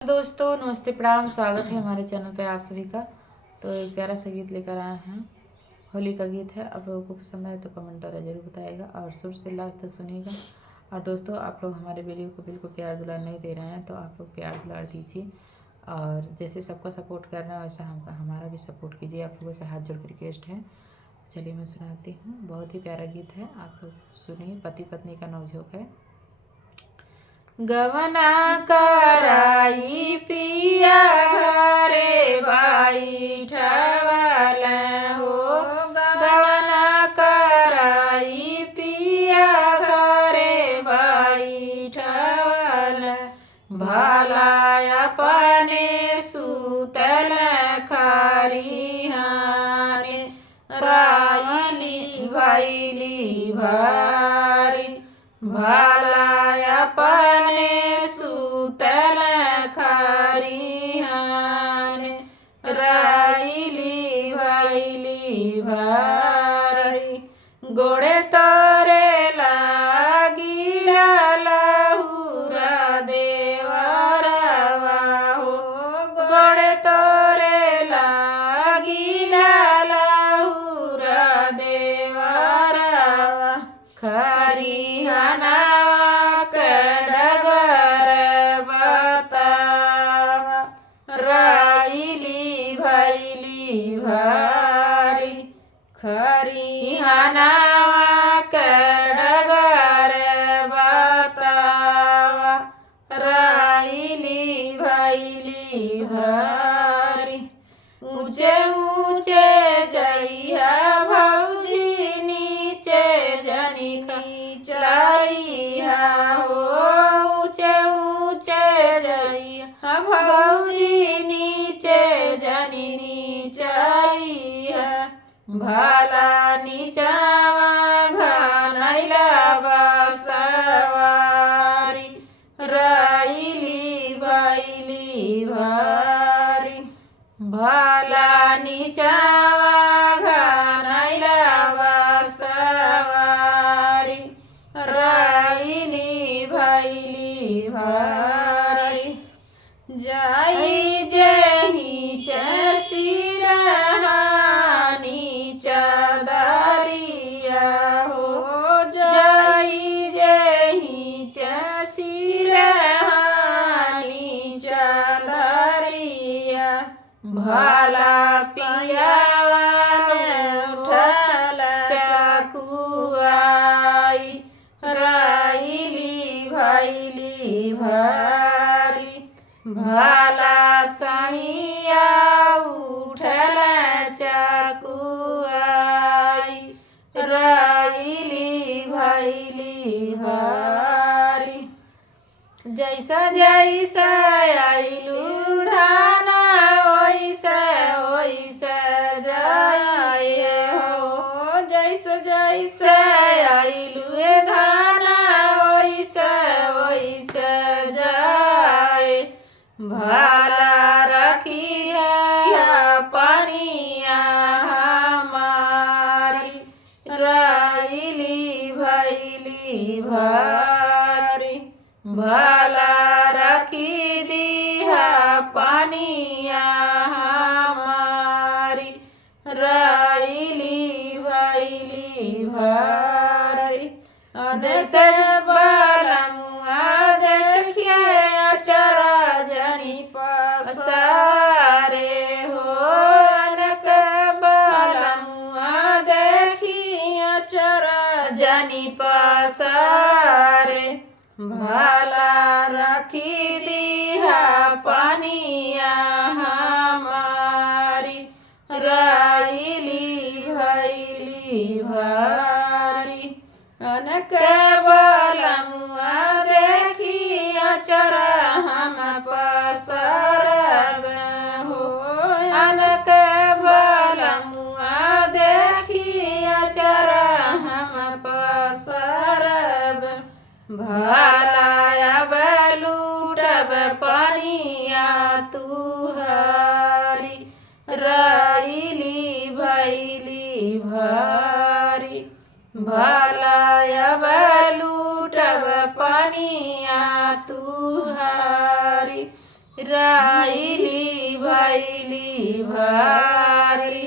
दोस्तों नमस्ते प्रणाम, स्वागत है हमारे चैनल पे आप सभी का। तो एक प्यारा सा गीत लेकर आए हैं, होली का गीत है। आप लोगों को पसंद आए तो कमेंट द्वारा जरूर बताइएगा और शुरू से लास्ट तक सुनिएगा। और दोस्तों आप लोग हमारे वीडियो को बिल्कुल प्यार दुलार नहीं दे रहे हैं तो आप लोग प्यार दुलार दीजिए और जैसे सबका सपोर्ट करना है वैसा हमारा भी सपोर्ट कीजिए। आप लोगों से हाथ जोड़ के रिक्वेस्ट है। चलिए मैं सुनाती हूँ, बहुत ही प्यारा गीत है, आप लोग सुनिए। पति पत्नी का नवझोंक है। गवना कराई पिया घरे बैठवल हो, गवना कराई पिया घरे बैठवल, भला अपने सुतल खरिहाने, रायली भैली भारी, भला अपने सुतल खरिहाने, रायली भैली भारी, गोड़े तोरे लागिला लहुरा देवरवा हो, गोड़े तोरे लागिला लहुरा देवरवा, खरिहानवा के डगर बतावा, रायली भैली भारी, खरिहानवा के डगर बतावा, रायली भैली भारी, ऊंचे ऊंचे जइहा भौजी नीचे जनी नीचइहा हो, ऊंचे ऊंचे जइहा भौजी नीचे जनी नीचइहा, भला नीचावा घनैला बसवारी, रायली भैली भारी, भला नीचावा घनैला बसवारी, रायली भैली भारी, जाई जही सिरहानी चदरिया हो, जाई जही सिरहानी चदरिया, भला सियावन उठल चकुआई, रायली भैली भारी, भला सैया उठल चकुआई, रायली भैली भारी, जैसा जैसा आइलू धाना वैसा वैसा जाए हो, जैसा जैसा आइलू धाना वैसा वैसा जाए, भला रखी पनिया हमारी, रायली भैली भारी, भला रखी दीहा पनिया हमारी, रायली भैली भारी, जैसे बलमुआ देखिए अचरा जनी पसारे हो, अनक बलमुआ देखिए अचरा जनी पसारे, भला रखी दीहा पनिया हमारी, रायली भैली भारी, अनक बलमुआ देखी अचरा हम पसरब हो, अनक बलमुआ देखी अचरा हम पसरब, भला लूटब पनिया तुहारी, रायली भैली भारी, भला लूटब पनिया तुहारी, राईली भैली भारी